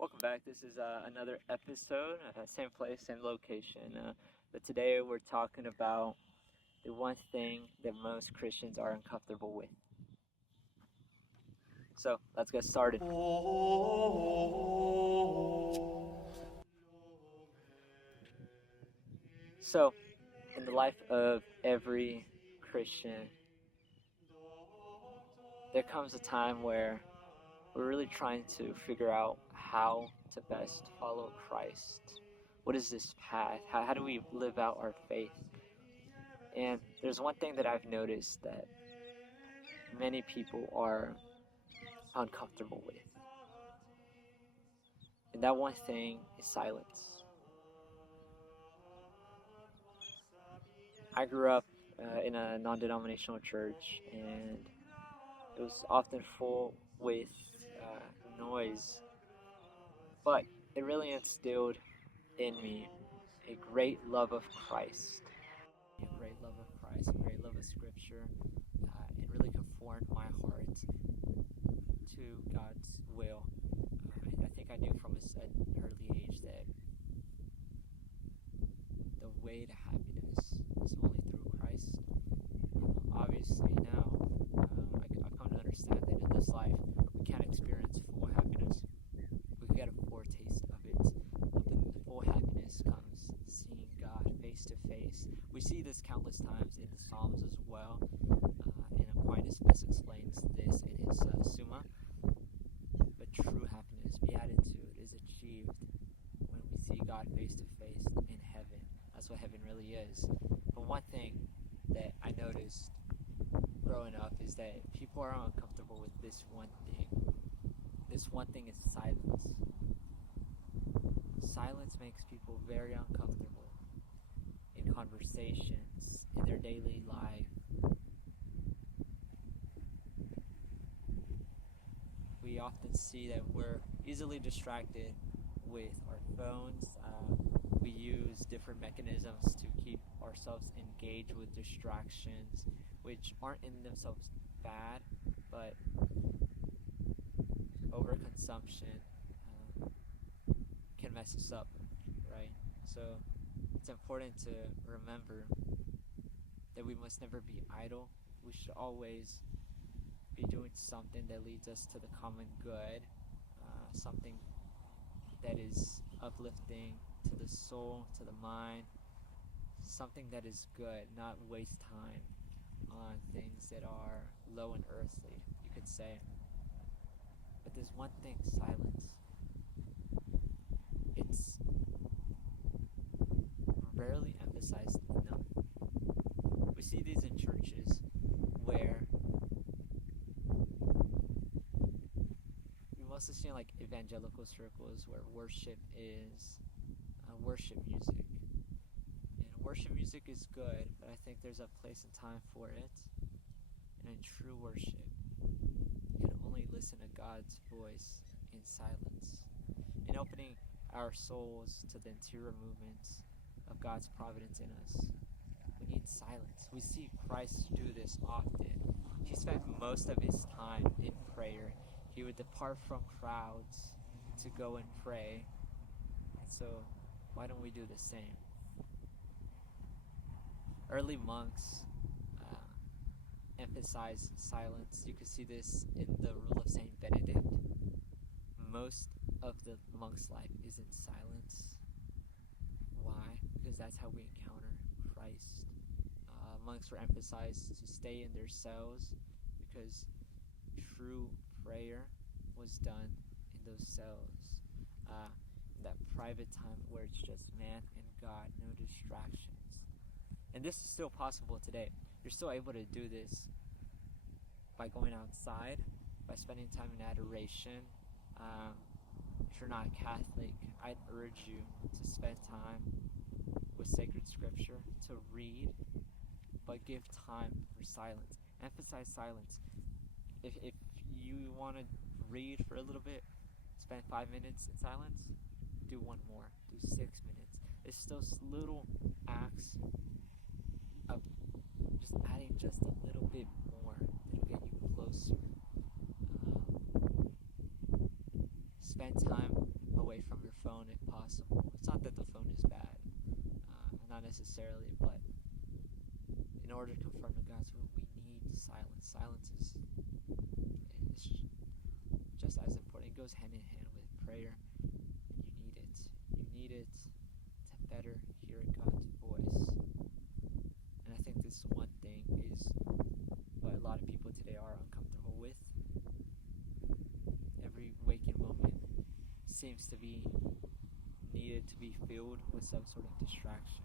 Welcome back. This is another episode, same place, same location. But today we're talking about the one thing that most Christians are uncomfortable with. So let's get started. So, in the life of every Christian, there comes a time where we're really trying to figure out how to best follow Christ. What is this path? How do we live out our faith? And there's one thing that I've noticed that many people are uncomfortable with. And that one thing is silence. I grew up in a non-denominational church, and it was often full with noise, but it really instilled in me a great love of Christ, a great love of Christ, a great love of Scripture, and really conformed my heart to God's will. I think I knew from an early age that the way to happiness is only through Christ. Obviously now, I've come to understand that in this life, we can't experience full happiness. We get a foretaste of it. But full happiness comes seeing God face to face. We see this countless times in the Psalms as well. And Aquinas best explains this in his Summa. But true happiness, beatitude, is achieved when we see God face to face in heaven. That's what heaven really is. But one thing that I noticed growing up is that people are uncomfortable with this one thing. This one thing is silence. Silence makes people very uncomfortable in conversations, in their daily life. We often see that we're easily distracted with our phones. We use different mechanisms to keep ourselves engaged with distractions, which aren't in themselves bad, but overconsumption can mess us up, right? So it's important to remember that we must never be idle. We should always be doing something that leads us to the common good, something that is uplifting to the soul, to the mind, something that is good, not waste time on things that are low and earthly, you could say. But there's one thing, silence. It's rarely emphasized enough. We see these in churches where we mostly see like evangelical circles where worship is worship music. And worship music is good, but I think there's a place and time for it. And in true worship, you can only listen to God's voice in silence. In opening our souls to the interior movements of God's providence in us, we need silence. We see Christ do this often. He spent most of his time in prayer. He would depart from crowds to go and pray. And so, why don't we do the same? Early monks emphasized silence. You can see this in the rule of Saint Benedict. Most of the monk's life is in silence. Why? Because that's how we encounter Christ. Monks were emphasized to stay in their cells because true prayer was done in those cells. That private time where it's just man and God, no distractions. And this is still possible today. You're still able to do this by going outside, by spending time in adoration. If you're not Catholic, I'd urge you to spend time with sacred scripture, to read, but give time for silence. Emphasize silence. If you want to read for a little bit, spend 5 minutes in silence, do one more, do 6 minutes. It's those little acts of just adding just a little bit more that'll get you closer. Spend time away from your phone if possible. It's not that the phone is bad, not necessarily, but in order to confirm to God's will, we need silence. Silence is just as important. It goes hand in hand with prayer, and you need it. You need it to better hear God's voice. And I think this one thing is what a lot of people today are uncomfortable with. Every waking moment seems to be needed to be filled with some sort of distraction.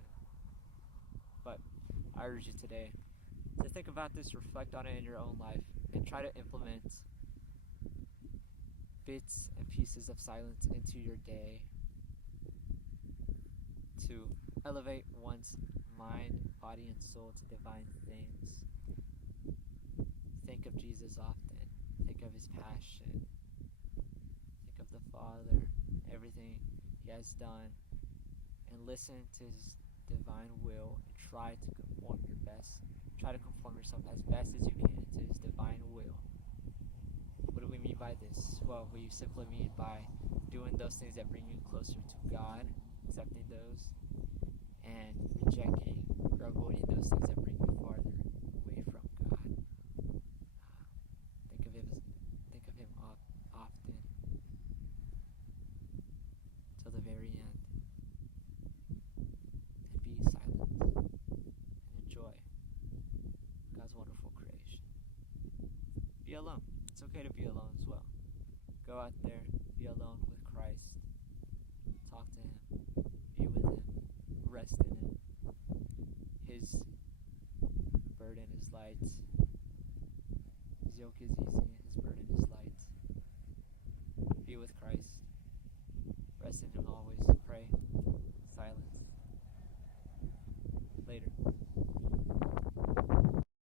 But I urge you today to think about this, reflect on it in your own life, and try to implement bits and pieces of silence into your day to elevate one's mind, body, and soul to divine things. Think of Jesus often. Think of his passion. Think of the Father, everything he has done, and listen to his divine will and try to conform your best. Try to conform yourself as best as you can to his divine will. What do we mean by this? Well, we simply mean by doing those things that bring you closer to God, accepting those, and rejecting or avoiding those things that bring you farther away from God. Think of him often till the very end, and be silent and enjoy God's wonderful creation. Be alone. It's okay to be alone as well. Go out there, be alone with Christ. Talk to him, be with him, rest in him. His burden is light,